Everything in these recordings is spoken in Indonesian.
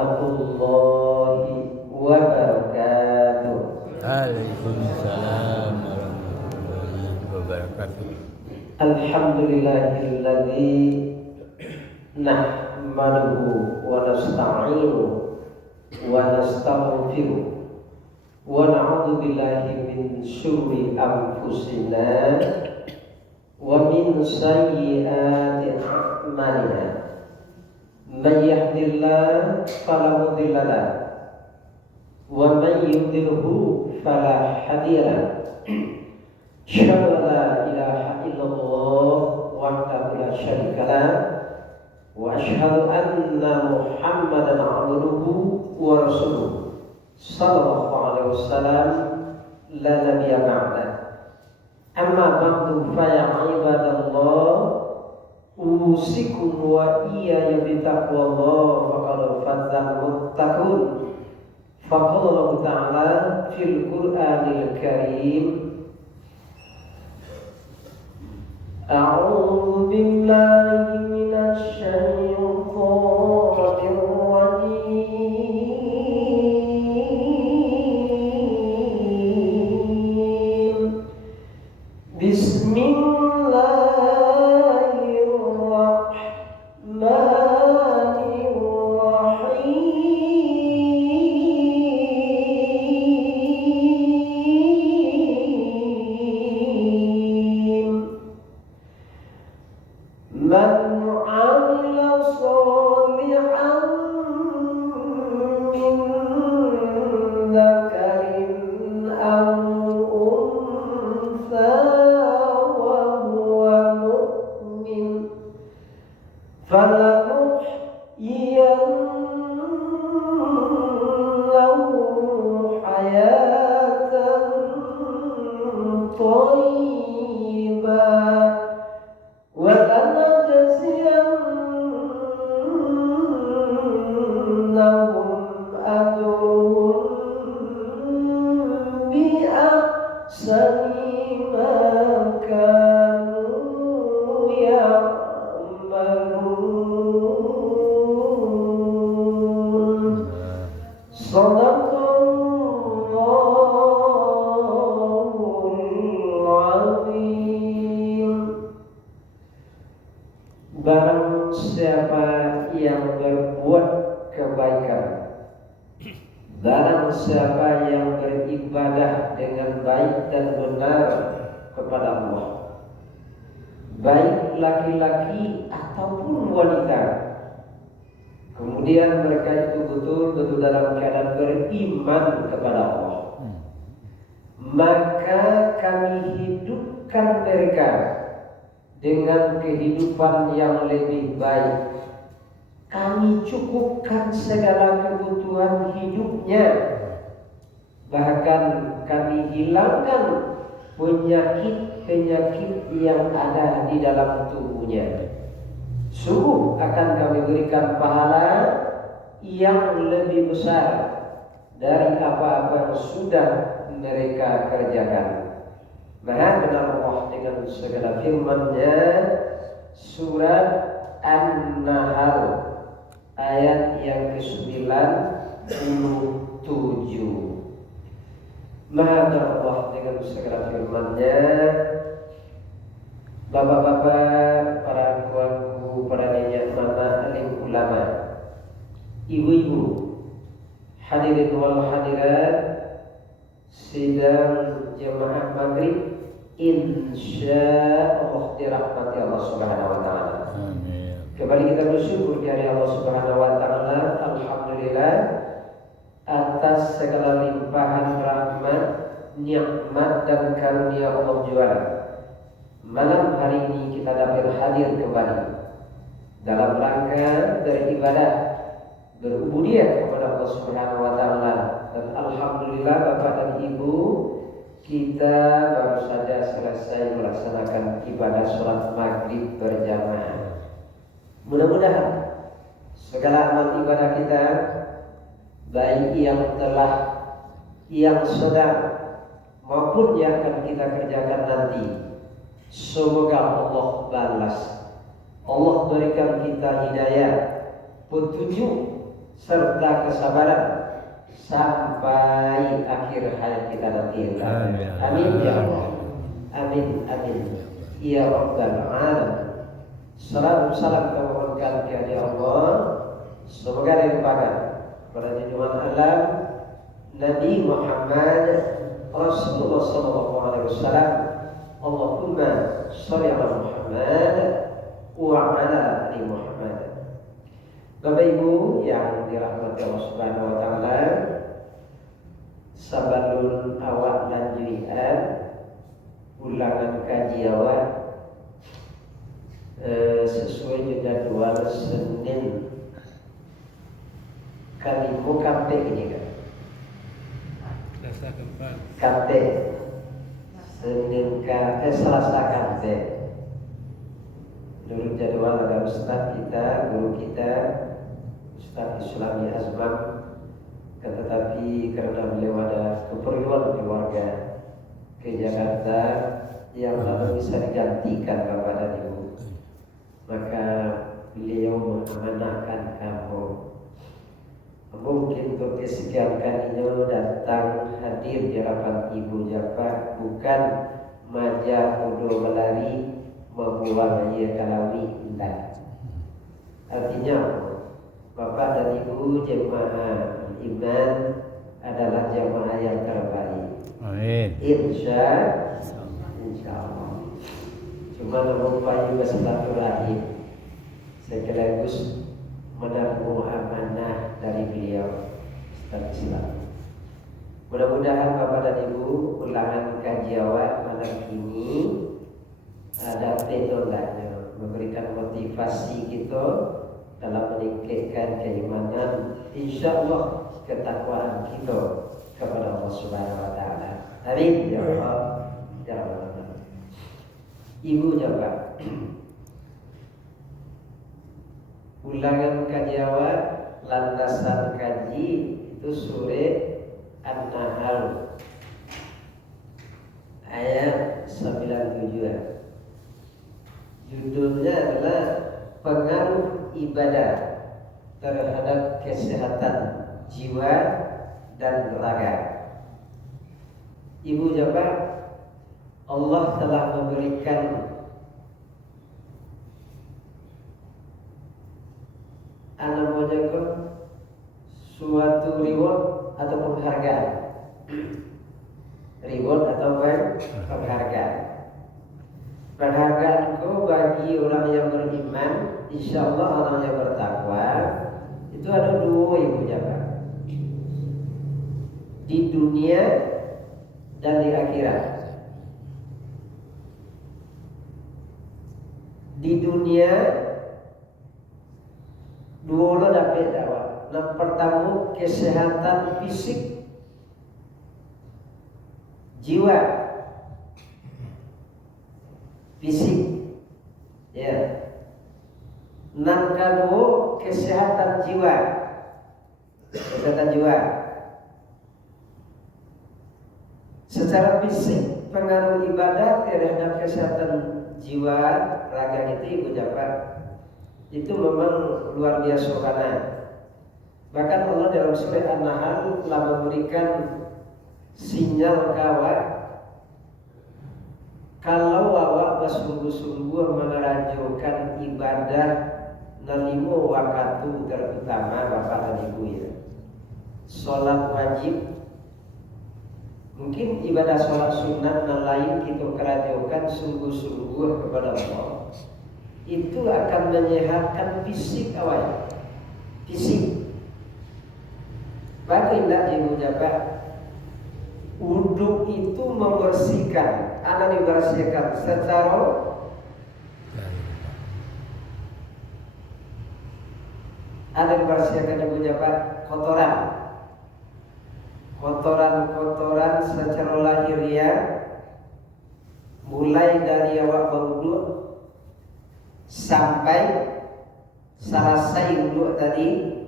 warahmatullahi wabarakatuh. Waalaikumsalam warahmatullahi wabarakatuh. Alhamdulillahilladzi nahmaduhu wa nasta'inuhu wa nastaghfiruh wa na'udzu billahi min syururi anfusina wa min sayyiati a'malina. Man yahdihillahu fala mudilla lahu wa man yudlilhu fala hadiya lahu. Asyhadu an la ilaha illallah wahdahu la syarika lahu wa asyhadu anna Muhammadan abduhu wa rasuluh sallallahu alaihi wasallam la nabiyya ba'da. Amma ba'du fa ya ibadallah, usikum wa iyaya bitaqwallah faqad fazal muttaqun. Faqala Allah Ta'ala fil Qur'anil Karim, a'udzu billahi minasy syaithanir rajim. Man 'amila shalihan min dzakarin aw untha wa huwa mu'min falanuhyiyannahu hayatan thayyibah wa lanajziyannahum ajrahum bi ahsani ma kanu ya'malun. Shadaqallahul azim. Barang siapa yang berbuat kebaikan, barang siapa yang beribadah dengan baik dan benar kepada Allah, baik laki-laki ataupun wanita, kemudian mereka itu betul-betul dalam keadaan beriman kepada Allah, maka kami hidupkan mereka dengan kehidupan yang lebih baik. Kami cukupkan segala kebutuhan hidupnya, bahkan kami hilangkan penyakit-penyakit yang ada di dalam tubuhnya. Sungguh akan kami berikan pahala yang lebih besar dari apa-apa yang sudah mereka kerjakan. Maha benar Allah dengan segala firman-Nya, surat An-Nahl ayat yang ke-97. Maha benar Allah dengan segala firman-Nya. Bapak-bapak, para tuanku, para nyonya, mama, alim ulama, ibu-ibu, hadirin wal hadirat sidang jemaah maghrib, insya Allah dirahmati Allah Subhanahu wa Ta'ala. Amin. Kembali kita bersyukur kepada Allah Subhanahu wa Ta'ala. Alhamdulillah atas segala limpahan rahmat, nikmat dan karunia Allah juara. Malam hari ini kita dapat hadir kembali dalam rangka beribadah, berubudiyah kepada Allah Subhanahu wa Ta'ala. Dan alhamdulillah Bapak dan Ibu, kita baru saja selesai melaksanakan ibadah sholat maghrib berjamaah. Mudah-mudahan segala amal ibadah kita, baik yang telah, yang sedang maupun yang akan kita kerjakan nanti, semoga Allah balas, Allah berikan kita hidayah, petunjuk, serta kesabaran sampai akhir hayat kita nanti. Amin ya Allah. Amin amin. Ya Rabbal Alamin. Salam salam kemohonkan kepada Allah. Semoga dilimpahkan pada junjungan alam Nabi Muhammad Rasulullah sallallahu alaihi wasallam. Allahumma shalli ala Muhammad wa ala ali Muhammad. Bapak Ibu yang dirahmati Allah Subhanahu wa taala, sabalun awak lanjuan ulangan kaji awak sesuai jadwal Senin kali KP ini kan. Selasa keempat. KP Senin Selasa KP. Menurut jadwal ada Ustaz kita, guru kita Ustaz Islami Azman, tetapi karena beliau ada keperluan keluarga ke Jakarta yang lalu bisa digantikan Bapak dan Ibu, maka beliau mengamanahkan kamu mungkin untuk kesekian kalinya datang hadir di hadapan Ibu Jafar, bukan majah udo melari membuang ia kalawi indah. Artinya Bapak dan Ibu jemaah iman adalah jemaah yang terbaik. Amin. Insya Allah. Cuma merupakan silaturahim sekaligus menampung amanah dari beliau Ustaz Islam. Mudah-mudahan Bapak dan Ibu ulangan kaji awak malam ini ada petolanya, memberikan motivasi kita dalam meningkatkan keimanan, insya Allah ketakwaan kita kepada Allah Subhanahu Wa Taala. Amin ya Allah. Ya Allah. Ibu jawab. Ulangan kaji awal landasan kaji itu surat An-Nahl ayat 97. Judulnya adalah pengaruh ibadah terhadap kesehatan jiwa dan raga. Ibu jawab, Allah telah memberikan suatu reward atau penghargaan. Reward atau penghargaan. Penghargaan itu bagi orang yang beriman, insya Allah orang yang bertakwa, itu ada dua ibu jawab. Di dunia dan di akhirat. Di dunia dua lo dapat dakwah. Yang pertama kesehatan fisik, jiwa, fisik, ya. Yang kedua kesehatan jiwa, kesehatan jiwa. Secara fisik pengaruh ibadah terhadap kesehatan jiwa raga itu ibu jawab itu memang luar biasa karena bahkan Allah dalam surat An-Nahl telah memberikan sinyal kalau awak bersungguh-sungguh mengerajukan ibadah nalimo waktu terutama Bapak dan Ibu ya. Sholat wajib, mungkin ibadah sholat sunat dan lain kita kerajukan sungguh-sungguh kepada Allah, itu akan menyehatkan fisik awak, fisik. Baginda Ibu Jabat, wudhu itu membersihkan, anak dibersihkan secara ada dibersihkan Ibu Jabat kotoran secara lahiriah, mulai dari awak berwudhu sampai selesai wudhu tadi.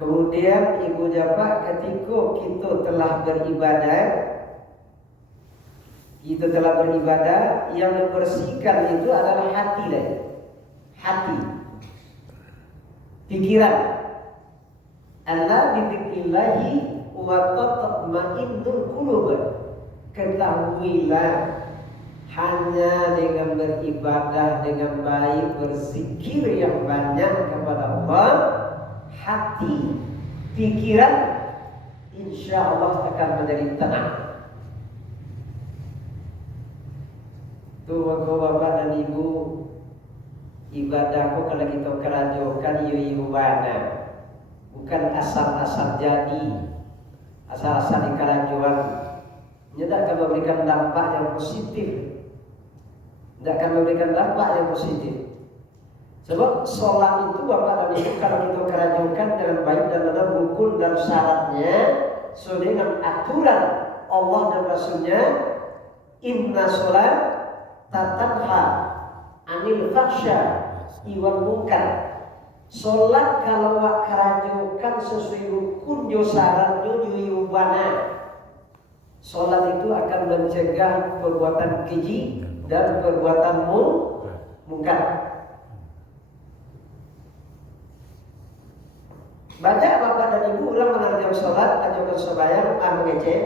Kemudian Ibu Japa ketika kita telah beribadah, yang membersihkan itu adalah hati. pikiran. Ala bidzikrillahi wa tatma'innul qulub. Ketahuilah hanya dengan beribadah dengan baik, berzikir yang banyak kepada Allah, hati, pikiran insya Allah akan menjadi tenang. Tuh bapak dan ibu, ibadahku kalau kita kerajokan yu-yuwana, bukan asal-asal jadi, asal-asal di kerajuan. Ini tidak akan memberikan dampak yang positif, tidak akan memberikan dampak yang positif. Sebab sholat itu bapak dan ibu kalau kita kerajukan dengan baik dan ada rukun dan syaratnya sesuai dengan aturan Allah dan Rasulnya, inna sholat tatanha anil faksha iwal munkar. Sholat kalau kerajukan sesuai rukun jo syaratnya jo yubana, sholat itu akan mencegah perbuatan keji dan perbuatan munkar. Banyak bapak dan ibu ulang mengerjakan sholat, ajakan sembahyang, mengecek.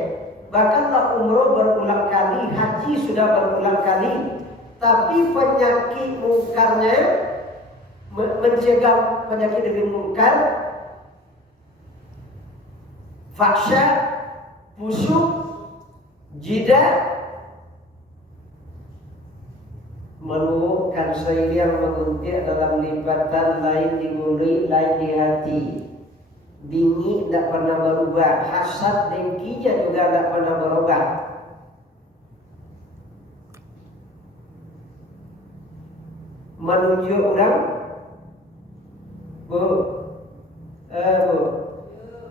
Bahkanlah umroh berulang kali, haji sudah berulang kali, tapi penyakit mungkarnya, mencegah penyakit dari mungkar, faksha, busuk, jida, menukan saya yang menguntit dalam lipatan lain di mulut, lain di hati. Bingi tidak pernah berubah, hasad dengkinya juga tidak pernah berubah. Menunjuk orang, bu,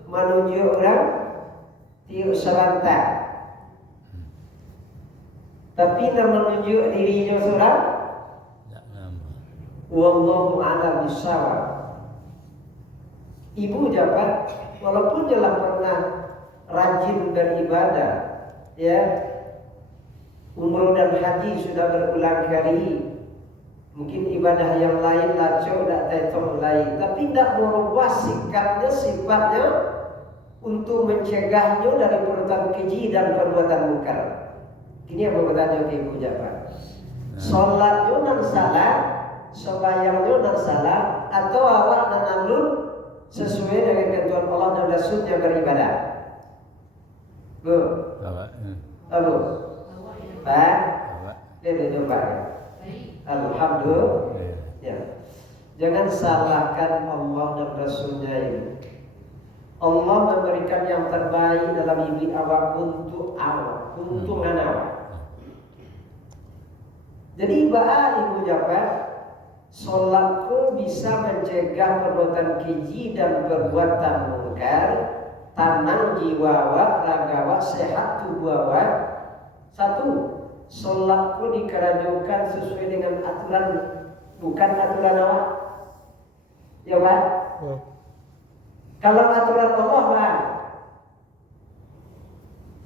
menunjuk orang tiup serentak. Tapi nak menunjuk dirinya seorang, wallahu a'lam bishawab. Ibu jabat, walaupun telah pernah rajin beribadah, ya, umroh dan haji sudah berulang kali, mungkin ibadah yang lain laco tak tetong lain, tapi tidak merubah sikapnya, sifatnya untuk mencegahnya dari perbuatan keji dan perbuatan munkar. Ini yang bertanya ke ibu jabat. Sholatnya nan salah, sembahyangnya nan salah, atau awak nan alun sesuai dengan ketentuan Allah dan Rasulnya beribadah. Bu, Abu, Pak, dia coba. Alhamdulillah. Ya. Jangan salahkan Allah dan Rasulnya ini. Allah memberikan yang terbaik dalam hidup awak untuk awak, untuk anak. Jadi ibu jabat, sholatku bisa mencegah perbuatan keji dan perbuatan munkar, tenang jiwa awak, raga awak, sehat tubuh awak. Satu, sholatku dikerajukan sesuai dengan aturan, bukan aturan awak. Ya Pak? Kalau aturan Allah Pak,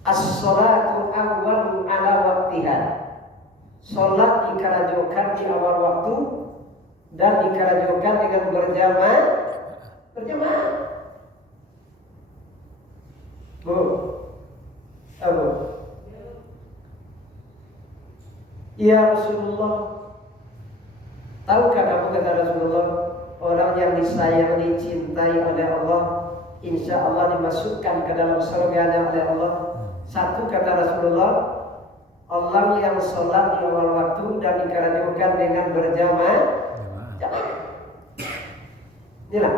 as-sholatu awwalu ala waqtiha. Sholat dikerajukan di awal waktu dan dikerajukan dengan berjamaah. Bu, Abu. Ya Rasulullah, tahukah kamu kata Rasulullah, orang yang disayang, dicintai oleh Allah, insya Allah dimasukkan ke dalam surganya oleh Allah. Satu kata Rasulullah, orang yang sholat di awal waktu dan dikerajukan dengan berjamaah. Inilah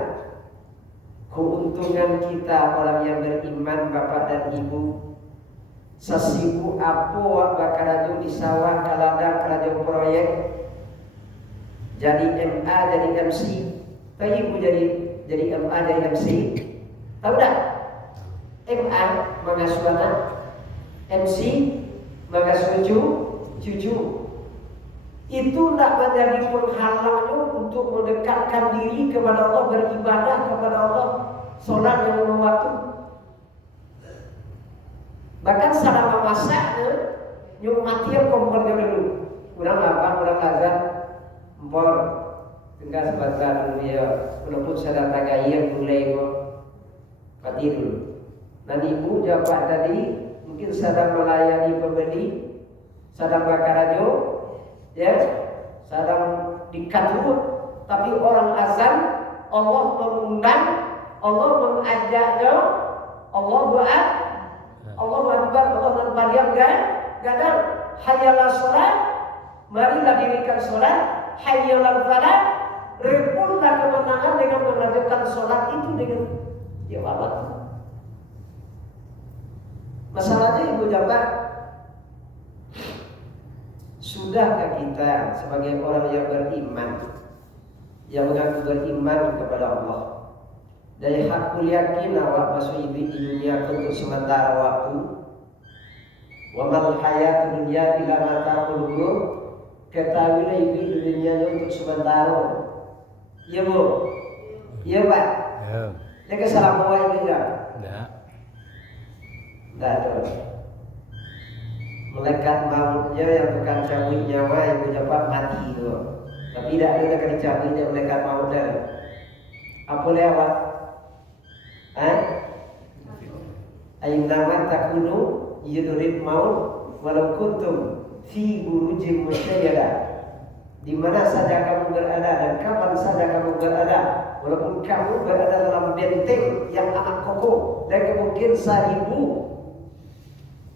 keuntungan kita orang yang beriman, bapak dan ibu. Sesibuk apa wak bakaraju di sawah, kaladang kerajaan proyek, jadi MA, jadi MC. Tapi ibu jadi MA, jadi MC. Tahu tak? MA mengasuh anak, MC mengasuh cucu. Itu tidak menjadi penghalangnya untuk mendekatkan diri kepada Allah, beribadah kepada Allah, sholat dengan waktu. Bahkan selama masaknya, nyum mati yang kompor dulu. Kurang lapang, kurang azan, empor. tinggal sebentar dulu ya, walaupun sedang tagaya mulai kok pati dulu. Dan ibu jawab tadi mungkin sedang melayani pembeli, sedang bakar radio, ya, sedang di kantor, tapi orang azan, Allah mengundang, Allah mengajaknya, Allah buat, Allah akbar, Allah berpariam gadang, hayyalah sholat, marilah dirikan sholat, hayyalah falah, repullah kemenangan dengan mengerjakan sholat itu dengan jawab. Masalahnya ibu jawab, sudahkah kita sebagai orang yang beriman, yang mengaku beriman kepada Allah, dari hakul yakin awak masuk di dunia untuk sementara waktu, wa mal hayatud dunya illa mata'ul ghurur, ketahuilah hidup di dunia untuk sementara. Ya bu, ya pak, Ya. ya kesalahan awak itu enggak? Enggak ada. Malaikat mautnya yang bukan cabut nyawa yang menjawab mati itu. Tapi tidak ada yang dicabutnya malaikat mautnya. Apa lewat? Aina man takunu yudrid maut walau kuntum fi burujim musyayyada. Di mana saja kamu berada dan kapan saja kamu berada, walaupun kamu berada dalam benteng yang amat kokoh dan mungkin 1000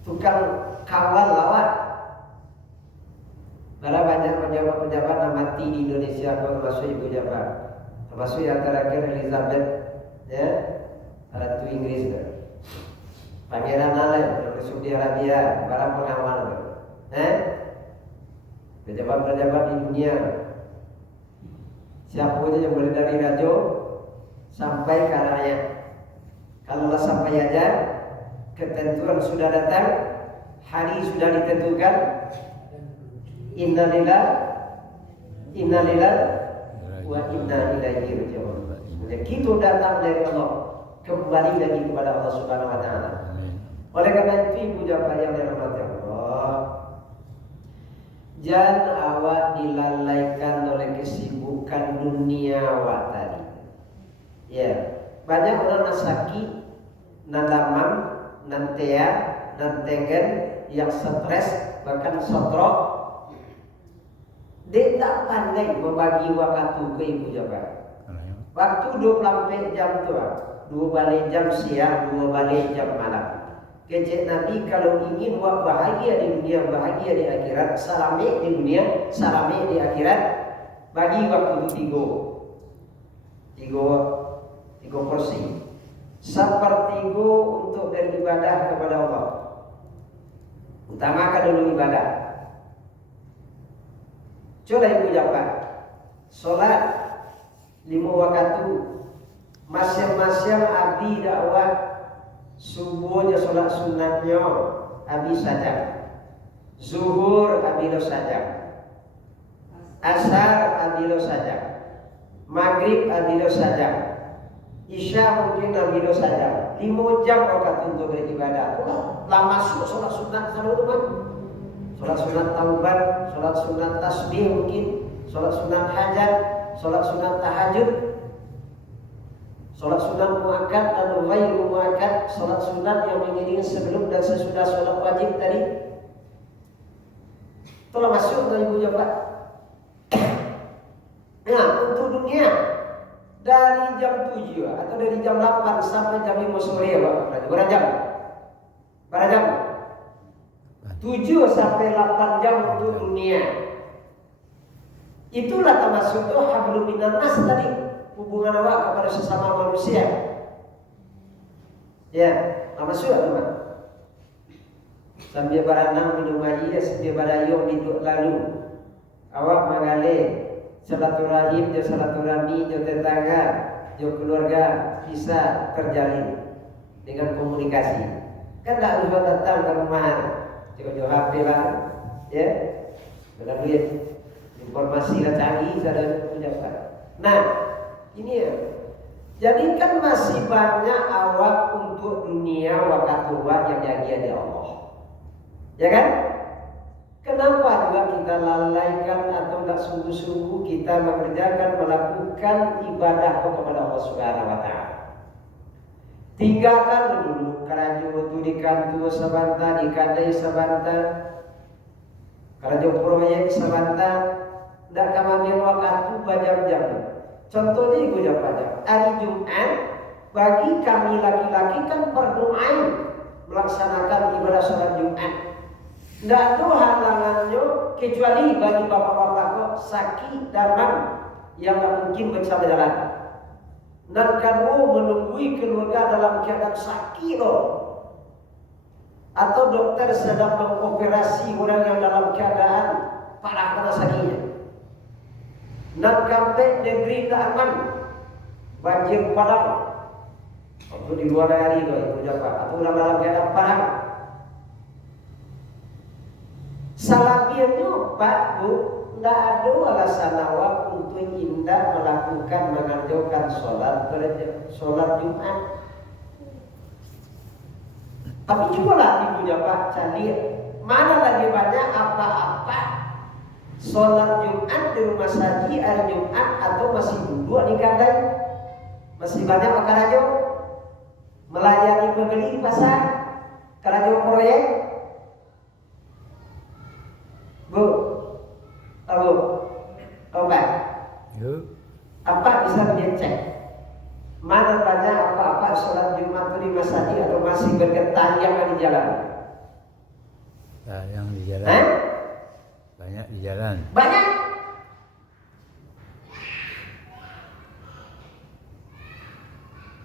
tukang kawal lawan. Karena banyak pejabat-pejabat yang mati di Indonesia, termasuk ibu jabat, termasuk yang terakhir Elizabeth, ya, Ratu Inggris, Pangeran Allen dari Saudi Arabia, para pengawal, pejabat-pejabat di dunia. Siapa aja yang boleh dari raja sampai ke rakyat. Kalau sampai aja ketentuan sudah datang, hari sudah ditentukan. Innalillahi wa inna ilaihi raji'un. Kita datang dari Allah, kembali lagi kepada Allah Subhanahu wa taala. Oleh karena itu ibu jawab yang dirahmati Allah, jangan awak dilalaikan oleh kesibukan dunia awak tadi. Ya, banyak orang nasaki, nadamam, nantea, nantengen yang stres, bahkan stroke. Dia tak pandai membagi waktu ke ibu jabat. Waktu 24 jam tu, 2 balik jam siang, 2 balik jam malam. Kecik Nabi kalau ingin buat bahagia di dunia, bahagia di akhirat, salame di dunia, salame di akhirat, bagi waktu itu 3 porsi. Sepertiga untuk beribadah kepada Allah. Utamakan dulu ibadah. Coba ibu jawab, solat 5 waktu, masing-masing abi dakwah. Subuhnya solat sunatnya abi saja, zuhur abi lo saja, asar abi lo saja, maghrib abi lo saja, isya mungkin abi lo saja. 5 jam waktu untuk beribadah. Lah masuk solat sunat sama teman. Solat sunat taubat, solat sunat tasbih mungkin, solat sunat hajat, solat sunat tahajud, solat sunat muakkad dan ghairu muakkad, solat sunat yang mengiringi sebelum dan sesudah solat wajib tadi. Itulah masuk dari ibu jabat. Nah, untuk dunia dari jam 7 atau dari jam 8 sampai jam 5 sore, berapa jam? Berapa jam? 7 sampai 8 jam untuk dunia. Itulah termasuk itu hablum minan nas tadi, hubungan awak kepada sesama manusia. Ya, termasuk teman. Sambil berenang minum air, sambil berayung hidup lalu. Awak mengalir silaturahim, silaturahmi, tetangga, keluarga bisa terjalin dengan komunikasi. Kan tak lupa datang ke rumah. Jauh-jauh HP lah, ya, dengan duit, informasi lah canggih, sadar punya pak. Nah, ini ya. Jadi kan masih banyak awak untuk dunia waktu yang jadi Allah, ya kan? Kenapa kenapa juga kita lalaikan atau tak sungguh-sungguh kita melakukan ibadah kepada Allah Subhanahu wa taala. Tinggalkan dulu karajo tu di kantor sabanta di kadai sabanta. Karajo proyek sabanta ndak kamamil waktu bajam-jam. Contohnya iku jam hari Jumat bagi kami laki-laki kan berdoa melaksanakan ibadah salat Jumat. Nggak ada halangannya kecuali bagi bapak-bapak kok sakit damang yang nggak mungkin bersama jalan. Dan kamu menunggui keluarga dalam keadaan sakit loh. Atau dokter sedang mengoperasi orang yang dalam keadaan parah karena sakitnya. Dan sampai negeri tak aman, banjir padang. Atau di luar hari itu apa? Atau orang dalam keadaan parah. Salahnya Pak Bu, tidak ada alasan awak untuk indah melakukan mengerjakan sholat Jumat. Tapi cobalah ibu Pak cari mana lagi banyak apa-apa sholat Jumat di rumah saji hari Jumat atau masih duduk di kandang, masih banyak makan aja melayani pembeli di pasar, karajo proyek. Bu, Pak, apa bisa dicek? Mana banyak apa-apa sholat Jumat itu di masjid atau masih bergetayang di jalan? Yang di jalan. Banyak di jalan. Banyak.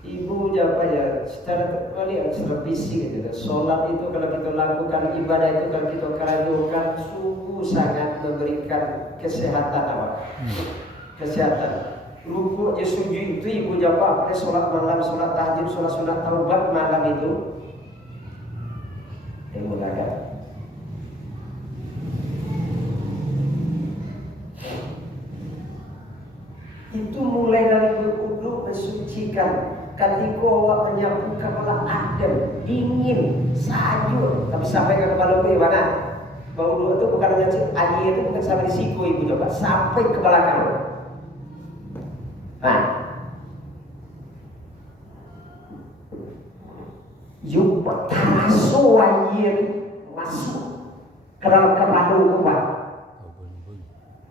Ibu apa ya? Secara kembali secara fisik gitu. Sholat itu kalau kita lakukan ibadah itu kalau kita kerajukan sungguh sangat memberikan kesehatan awak. Kesehatan. Ruku sujud itu ibu jawab apa? Sholat malam, sholat tahajud, sholat sunat taubat malam itu. Ibu lakukan. Itu mulai dari berwudu mensucikan. Ketika awak menyapu kepala adem, dingin, sajuk, tapi sampai ke kepala gue mana? Bau dua itu bukan hanya air itu bukan sampai di siku ibu coba, sampai ke belakang. Nah, yuk terasa air masuk ke dalam kepala gue.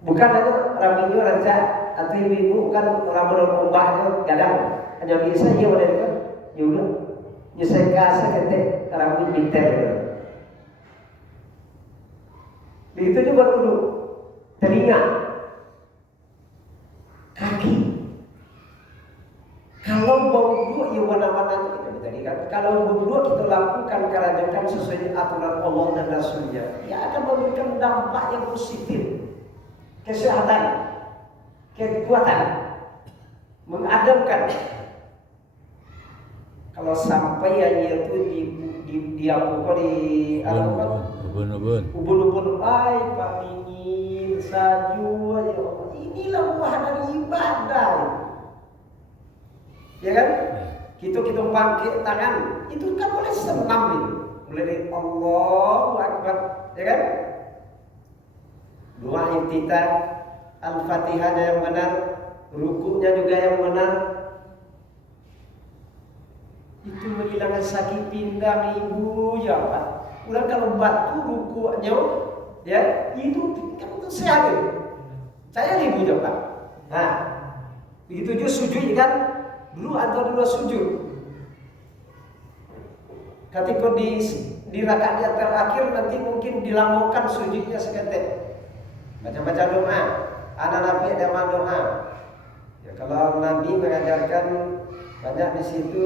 Bukan itu raminyo raja atau ibu kan orang ombaknya kadang hanya biasa dia udah kan, ya udah nyesek kasa ketek rambut binter gitu. Begitu juga dulu telinga, kaki. Kalau bau dua ya warna-warna kita tadi kan. Kalau bau dua kita lakukan kerajaan sesuai aturan Allah dan Rasulnya, ya akan memberikan dampak yang positif, kesehatan, kekuatan, mengademkan. Kalau sampai ya itu di apa di ubun-ubun, ay Pak dingin, salju, ya Allah. Inilah buah dari ibadah. Ya kan? Kita bangkit tangan, itu kan boleh senam itu. Mulai dari Allahu Akbar, ya kan? Doa iftitah, Al-Fatihah yang benar, rukunya juga yang benar. Itu menghilangkan sakit pinggang ibu ya Pak. Udah kalau batu rukunya ya itu kan untuk sehat. Saya ibu ya Pak. Nah, begitu juga sujud kan dulu atau dua sujud. Ketika di rakaat terakhir nanti mungkin dilambungkan sujudnya seketik. Baca-baca doa, anak Nabi ada doa. Ya kalau Nabi mengajarkan banyak di situ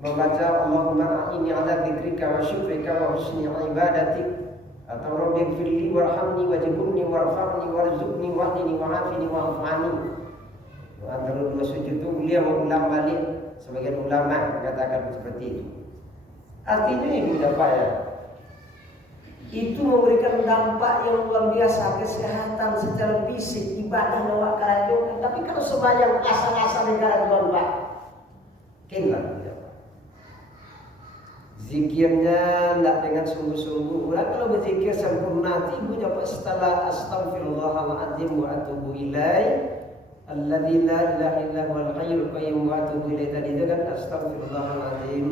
membaca Allahumma a'inni ala dzikrika wa syukrika wa husni ibadatik atau rabbi firli warhamni wajibni warfa'ni warzuqni wahdini wa'afini wa'afani. Antara dua sujud itu beliau mengulang balik, sebagian ulama mengatakan seperti itu. Artinya ibu dapat ya, itu memberikan dampak yang luar biasa, kesehatan secara fisik, ibadah awak kerajuan. Tapi kalau sembahyang asal-asal negara Tuhan Pak, kenapa? Zikirnya tidak dengan sungguh-sungguh. Orang kalau berzikir sempurna, ibu dapat setelah astaghfirullahaladzim wa atubu ilaih alladzi la ilaha illa huwal hayyul qayyum wa atubu ilaih. Tadi itu kan astaghfirullahaladzim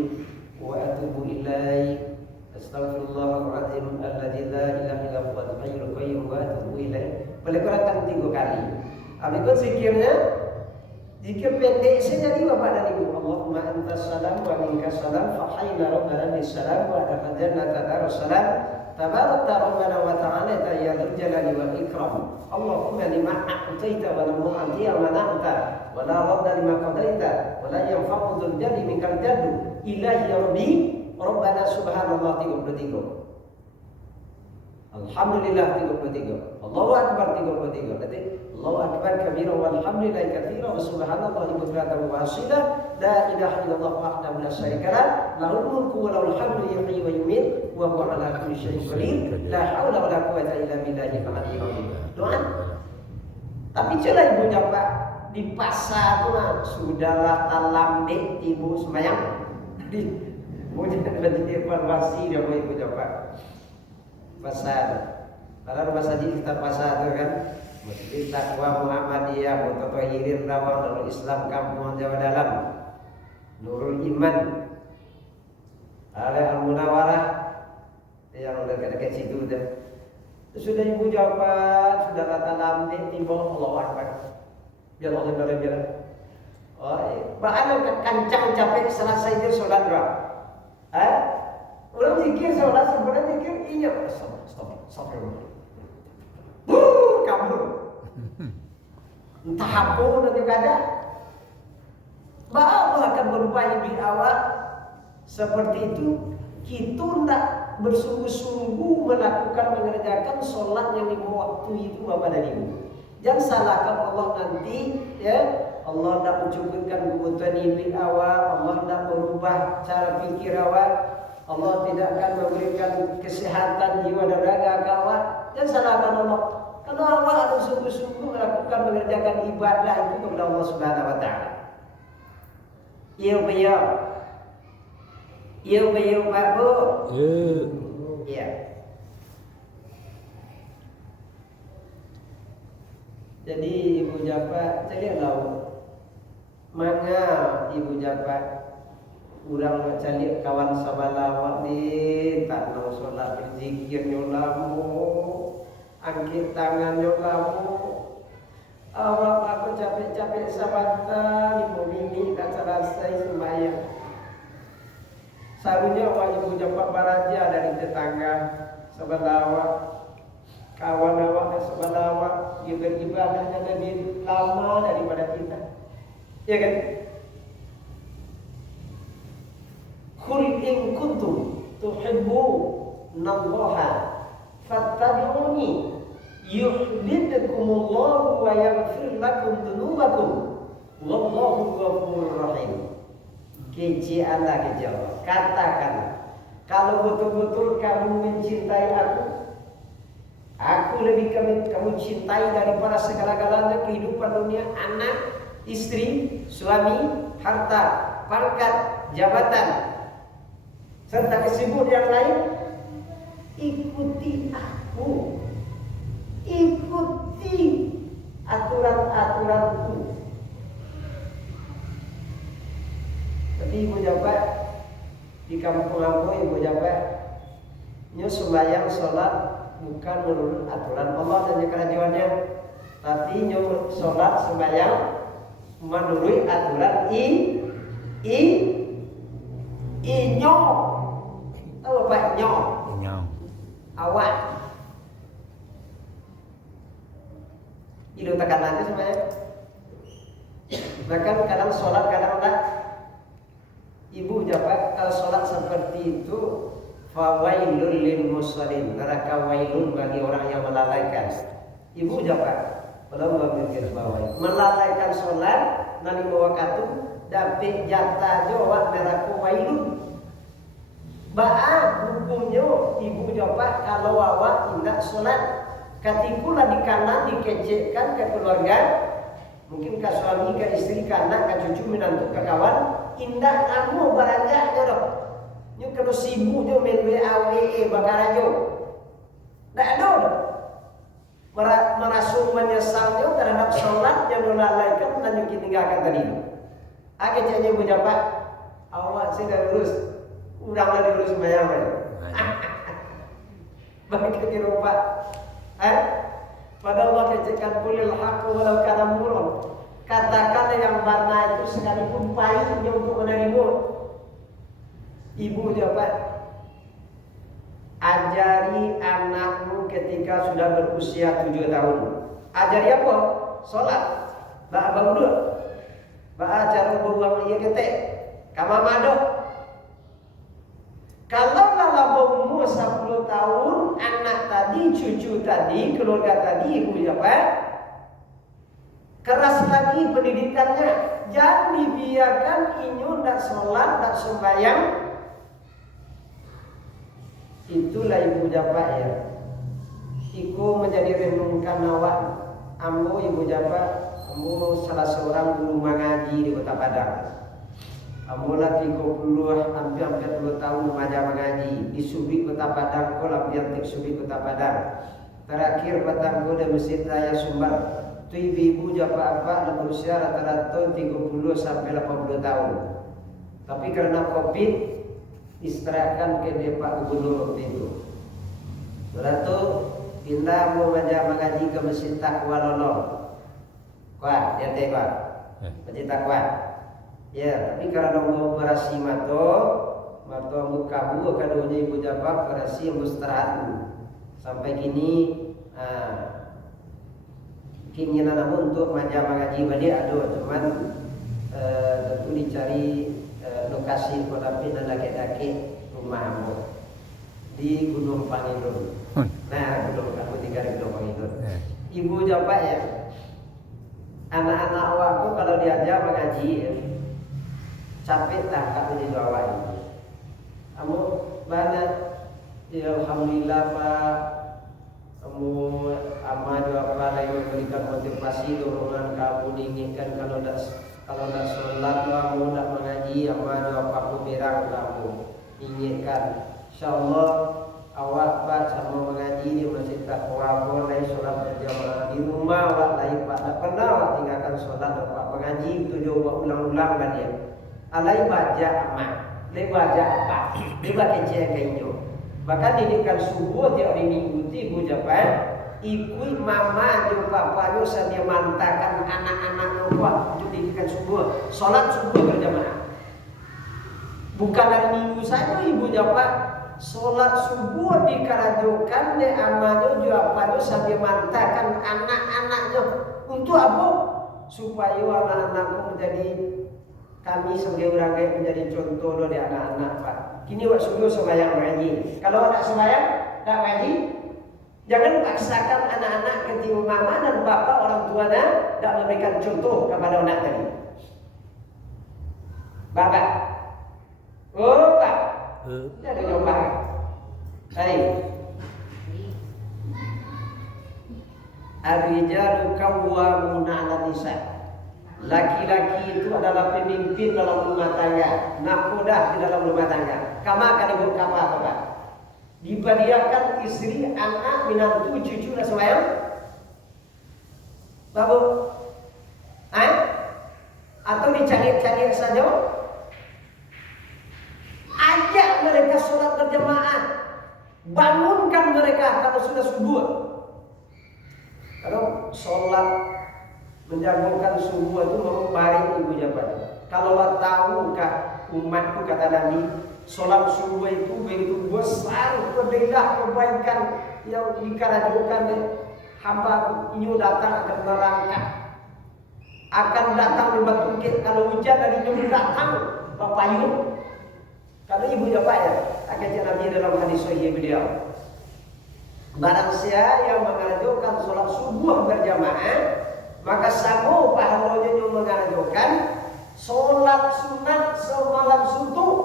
wa atubu ilaih, astaghfirullahaladzim alladzi la ilaha illa huwal hayyul qayyum wa atubu ilaih. Boleh kurangkan 3 kali. Habis itu zikirnya zikir pendek saja dari Bapak dan Ibu. Allahumma antas salam wa minkas salam fa hayyina rabbana bis salam wa adkhilna jannata darussalam tabarakta rabbana wa ta'ala ya dzal jalali wal ikram. Allahumma lima a'taita wa lam tu'ti wa mana'ta wa la radda lima qadaita wa la yanfa'u dzul jaddi minkal jaddu ilahi ya rabbi rabbana subhanallah 33. Alhamdulillah 33. Allahu akbar 33. Nanti Allahu akbar kabira walhamdulillah katsira wa subhanallahi bukratan wa asila la ilaha illallah wahdahu la syarika lah lahul mulku wa lahul hamdu yuhyi wa yumiit wa huwa ala kulli syai'in qadir la haula wa la quwwata illa billahil aliyyil azim. Doa. Tapi celah ibu jawab di pasar tuh sudahlah talam dek ibu sembahyang. Di mau jadi evaluasi dia mau ibu jawab. Pasar. Kalau rumah saji kita pasar tu kan. Masjid Taqwa Muhammadiyah Mutatahirin Rawang Nurul Islam Kampung Jawa Dalam Nurul Iman Al-Munawarah yang dekat-dekat situ dah. Sudah ibu jawab, sudah kata lambe timbul Allahu Akbar. Biar Allah biar. Oh, bahkan kancang capek selesai dia solat doa. Orang zikir solat sebenarnya zikir ingat stop. Kabur. Entah apa nanti kada. Allah akan berupaya di awal seperti itu. Kita tidak bersungguh-sungguh melakukan mengerjakan solat yang lima waktu itu Bapak dan Ibu. Jangan salahkan Allah nanti ya. Allah tidak mencukupkan kebutuhan ini awal. Allah tidak merubah cara pikir awal. Allah tidak akan memberikan kesehatan jiwa dan raga awal. Jangan salahkan Allah. Kalau awak harus sungguh-sungguh melakukan mengerjakan ibadah itu kepada Allah Subhanahu wa taala. Iya Pak Bu. Iya. Jadi Ibu Japa, calilah mana Ibu Japa urang cali kawan sabalawat di tak nang solat berzikir nyolamu. Angkit tangannya kamu. Awak aku capek-capek sabata ibu mini tak selesai sembahyang. Seharusnya awak ibu jawab baraja dari tetangga sebelah awak, kawan awak sebelah awak ibadahnya lebih lama daripada kita. Ya kan? Qul in kuntum tuhibbunallaha fattabi'uni yuhibbukumullahu wa yaghfir lakum dzunubakum wallahu ghafurur rahim. Kece Allah kejawab. Katakan, kalau betul-betul kamu mencintai aku lebih kamu cintai daripada segala-galanya kehidupan dunia, anak, istri, suami, harta, pangkat, jabatan, serta kesibukan yang lain. Ikuti aku, ikuti aturan-aturanku. Tapi ibu jawab di kampung aku, ibu jawab nyo sembahyang sholat bukan menurut aturan Allah dan kerajaannya, tapi nyo sholat sembahyang menurut aturan inyo. Tahu apa nyo? Awak hidup tekanannya semuanya. Bahkan kadang sholat kadang enggak. Ibu jawab kalau sholat seperti itu fawailul lil musallin, neraka wailun bagi orang yang melalaikan. Ibu jawab belum berpikir bahwa melalaikan sholat nani waktu dapat jatah jawab neraka wailun. Hukumnya ibu jawab kalau awak tidak sholat katikulah di kanan dikejekkan ke keluarga, mungkin ke suami, ke istri, ke anak, ke cucu, menantu, ke kawan, indah kamu beranjak jodoh. Nyu kena sibuk nyu main WA bakar aja. Ndak ada. Merasuk menyesalnya terhadap sholat yang dilalaikan dan yang ditinggalkan tadi. Akhirnya berjawab, awak saya dah lurus, udahlah dilurus bayar. Bagi kita lupa, pada Allah kecekan kulil haqq walau kana murun. Katakan yang benar itu sekalipun pahitnya untuk menerima. Ibu jawab, ajari anakmu ketika sudah berusia 7 tahun. Ajari apa? Sholat. Ba'a baudu. Ba'a cara beruang iya ketek. Kama madok. Kalau umur 10 tahun, anak tadi, cucu tadi, keluarga tadi, ibu apa? Keras lagi pendidikannya. Jangan dibiarkan inyu tak sholat, tak sembahyang. Itulah ibu japa ya. Iku menjadi renungkan awak. Ambo ibu japa, ambo salah seorang guru mengaji di Kota Padang. Ambo lah 30 hampir 40 tahun mengajar mengaji di Subi Kota Padang, kolam biantik Subi Kota Padang. Terakhir petang di Masjid Raya Sumbar. Tu ibu japa apa berusia rata-rata 30 sampai 80 tahun. Tapi karena Covid diserahkan ke dia Pak Gubernur waktu itu. Lalu pindah mau mengaji ke Masjid Takwa Lolong. Kuat, ya teh Pak. Masjid Takwa. Ya, tapi karena mau operasi mato kabu kadonya ibu japa operasi mustahil. Sampai kini keinginan aku untuk mengaji balik ada, cuman tentu dicari lokasi pendamping dan laki-laki rumah kamu di Gunung Pangilun. Nah, Gunung kamu tinggal di Gunung Pangilun. Ibu jawab ya, anak-anak awakku kalau diajak mengaji ya, capek tak kamu dijawab ini. Kamu banyak, ya Alhamdulillah Pak. Kamu amal apa lagi memberikan motivasi dorongan kamu diinginkan kalau nak sholat kamu nak mengaji amal apa aku berang kamu inginkan. InsyaAllah awak Pak sama mengaji di Masjid Takwa boleh sholat berjamaah di rumah awak lain Pak. Tak pernah awak tinggalkan sholat Pak mengaji itu juga ulang-ulang kan dia. Alai baca amal, le baca apa, le baca kecil. Bahkan didikan subuh tiap hari minggu ibu japan ikut mama dan bapaknya sambil mantakan anak-anak lupa untuk didikan subuh, sholat subuh berjamaah. Bukan hari minggu saja ibu japan, sholat subuh dikerajukan de amalnya juga pada sambil mantakan anak-anaknya. Untuk apa? Supaya anak-anakku menjadi kami sebagai orang lain menjadi contoh dari anak-anak Pak. Kini wak suruh sembahyang mengaji. Kalau tak sembahyang, tak mengaji, jangan paksakan anak-anak ketika mama dan bapak orang tuanya tak memberikan contoh kepada anak tadi. Bapak, oh Pak, tidak ada nyoba. Hai, ar-rijalu qawwamuna 'alan nisa. Laki-laki itu adalah pemimpin dalam rumah tangga, nakodah di dalam rumah tangga. Kama akan ibu kama apa? Dibadiakan istri, anak, menantu, cucu dan sembahyang. Babu, atau dicari-cari saja? Ajak mereka sholat berjamaah, bangunkan mereka kalau sudah subuh. Kalau sholat menjagokan subuh itu membaik ibu jabat. Kalau tahukah umatku kata Nabi, sholat subuh itu begitu besar fadilah kebaikan yang dikerajukan hamba ini datang akan merangkak, akan datang di batu bukit. Kalau hujan dari jauh datang bapayun. Kalau ibu jabat ya, akan Nabi dalam hadis sahih beliau. Barang siapa yang mengajukan sholat subuh berjamaah, maka sama pahalanya yang mengajukan sholat sunat semalam suntuk.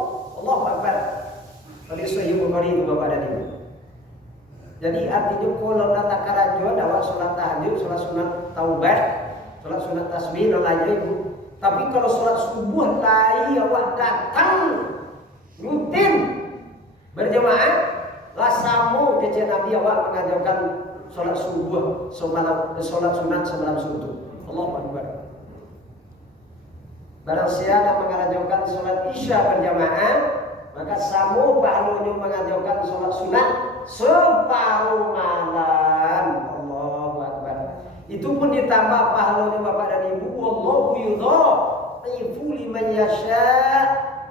Allahu Akbar. Oleh Sahih Bukhari itu Bapak dan Ibu. Jadi artinya kalau nak karajuan awak sholat tahajud, sholat sunat taubat, sholat sunat tasbih dan lainnya Ibu. Tapi kalau sholat subuh lain awak datang rutin berjamaah lah samu kece Nabi awak mengajarkan sholat subuh sholat sunat semalam suntuk. Allahu Akbar. Barang siapa mengajarkan sholat isya berjamaah, maka samu pahalanya mengajarkan sholat sunat separuh malam. Allahu Akbar. Itu pun ditambah pahalanya bapak dan ibu. Wallahu yudha'ifu liman yasha.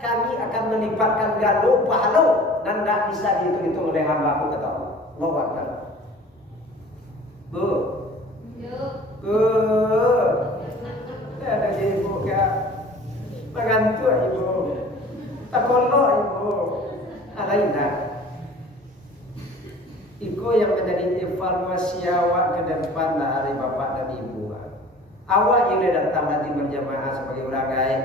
Kami akan melipatkan ganda pahala dan tidak bisa dihitung-hitung oleh hamba aku, kata Allah. Allahu Akbar. Bu. Ada ibu kak. Mengantuk ibu. Tak kolok ibu. Alaina. Iko yang menjadi evaluasi awak ke depan dari bapak dan ibu. Awak yang datang nanti berjamaah sebagai orang gaib,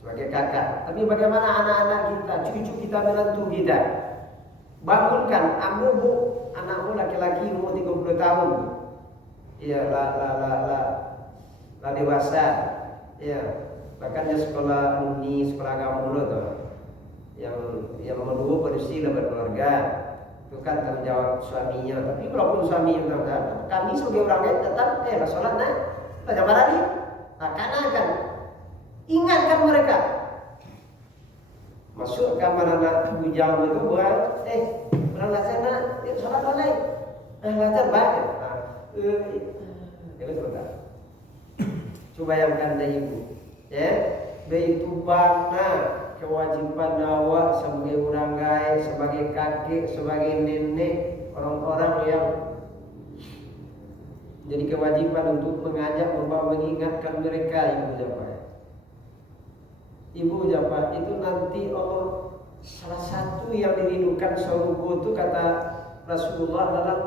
sebagai kakak. Tapi bagaimana anak-anak kita, cucu kita, menantu kita? Bangunkan, ambil bu, anakmu laki-laki umur 30 tahun. Iya, lah dewasa. Iya, bahkan dia sekolah murni, sekolah agama dulu tuh. Yang menunggu kondisi berkeluarga. Itu kan tanggung jawab suaminya. Tapi walaupun suaminya kami sebagai orang lain tetap sholat nah. Bagaimana lagi? Akan ingatkan mereka. Masuk kamar anak bujang itu buat berangkat sana, sholat balai. Ngajar baik. Sebentar. Coba bayangkan dari ibu, ya, itu mana kewajiban awak sebagai orang gaib, sebagai kakek, sebagai nenek, orang-orang yang jadi kewajiban untuk mengajak, mengingatkan mereka. Ibu japa itu nanti Allah salah satu yang dirindukan surga itu kata Rasulullah adalah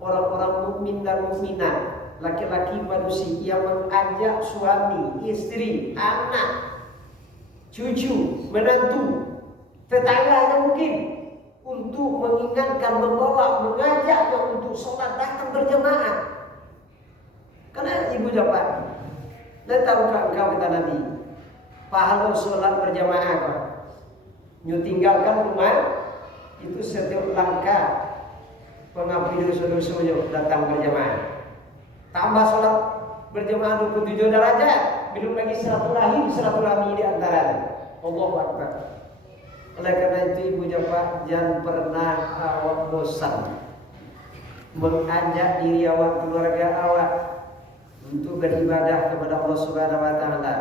orang-orang mukmin dan mukminat, laki-laki manusia yang mengajak suami, istri, anak, cucu, menantu, tetangga yang mungkin untuk mengingatkan, membawa, mengajaknya untuk sholat datang berjamaah. Karena ibu jawab, dan tahukah engkau kata Nabi, pahala sholat berjamaah kau, nyu tinggalkan rumah itu setiap langkah pengampuni dosa-dosanya datang berjamaah. Tambah sholat berjamaah 27 derajat, belum lagi silaturahmi di antaranya. Allahu Akbar. Oleh karena itu ibu jawab, jangan pernah awak bosan mengajak diri awak, keluarga awak untuk beribadah kepada Allah Subhanahu wa taala.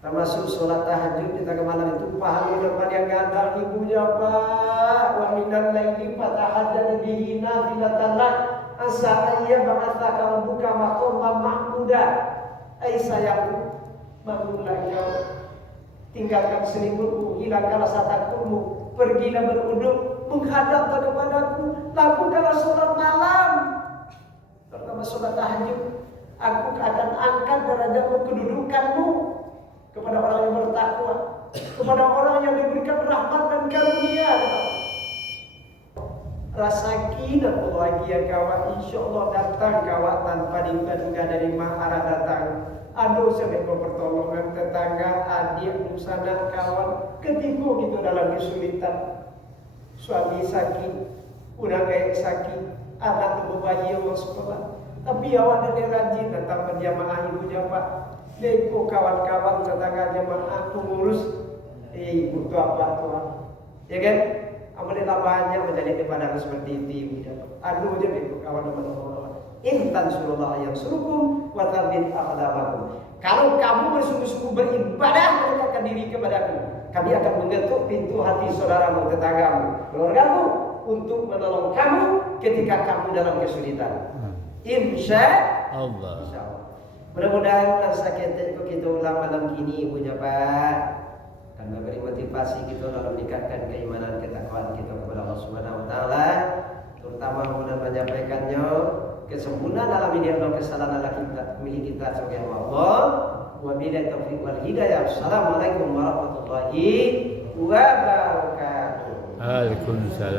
Termasuk sholat tahajud di tengah malam itu pahala depan yang gandang ibu jawab. Wa minal laili fatahajjad bihi nafilatan lak asa ayya ba'atsaka rabbuka maqaman mahmuda. Ai sayangku, bangunlah kau, tinggalkan selimutmu, hilangkan rasa takutmu, pergilah beruduk, menghadap kepadaku, lakukanlah sholat malam. Pertama sholat tahajud, aku akan angkat derajatmu, kedudukanmu kepada orang yang bertakwa, kepada orang yang diberikan rahmat dan karunia. Rasa kina bahagia kawan, insyaallah datang kawan tanpa diduga dari arah datang. Aduh sampai pertolongan tetangga, adik, sanak, kawan, ketika kita dalam kesulitan, suami sakit, udah kayak sakit, anak berbayi orang sekolah, tapi awak dari rajin datang berjamaah ibu jawab, deko kawan-kawan tetangga jamaah pengurus, ibu tu apa tuan, ya kan? Amalnya banyak menjadi daripada seperti itu ibu jawab. Aduh je deko kawan-kawan. Intan surullah yang surukum wa tabit aqdabakum. Kalau kamu bersungguh-sungguh beribadah mendekatkan diri kepadaku, kami akan mengetuk pintu hati saudaramu, tetanggamu, keluargamu untuk menolong kamu ketika kamu dalam kesulitan. Insya Allah. Mudah-mudahan rasa kita ulang malam kini ibu jabat akan memberi motivasi kita dalam meningkatkan keimanan ketakwaan kita kepada Allah Subhanahu wa taala, terutama mudah menyampaikannya kesempurnaan dalam hidup, kesalahan kita milik kita sebagai Allah. Wabillahi taufiq wal hidayah. Assalamualaikum warahmatullahi wabarakatuh. Waalaikumsalam.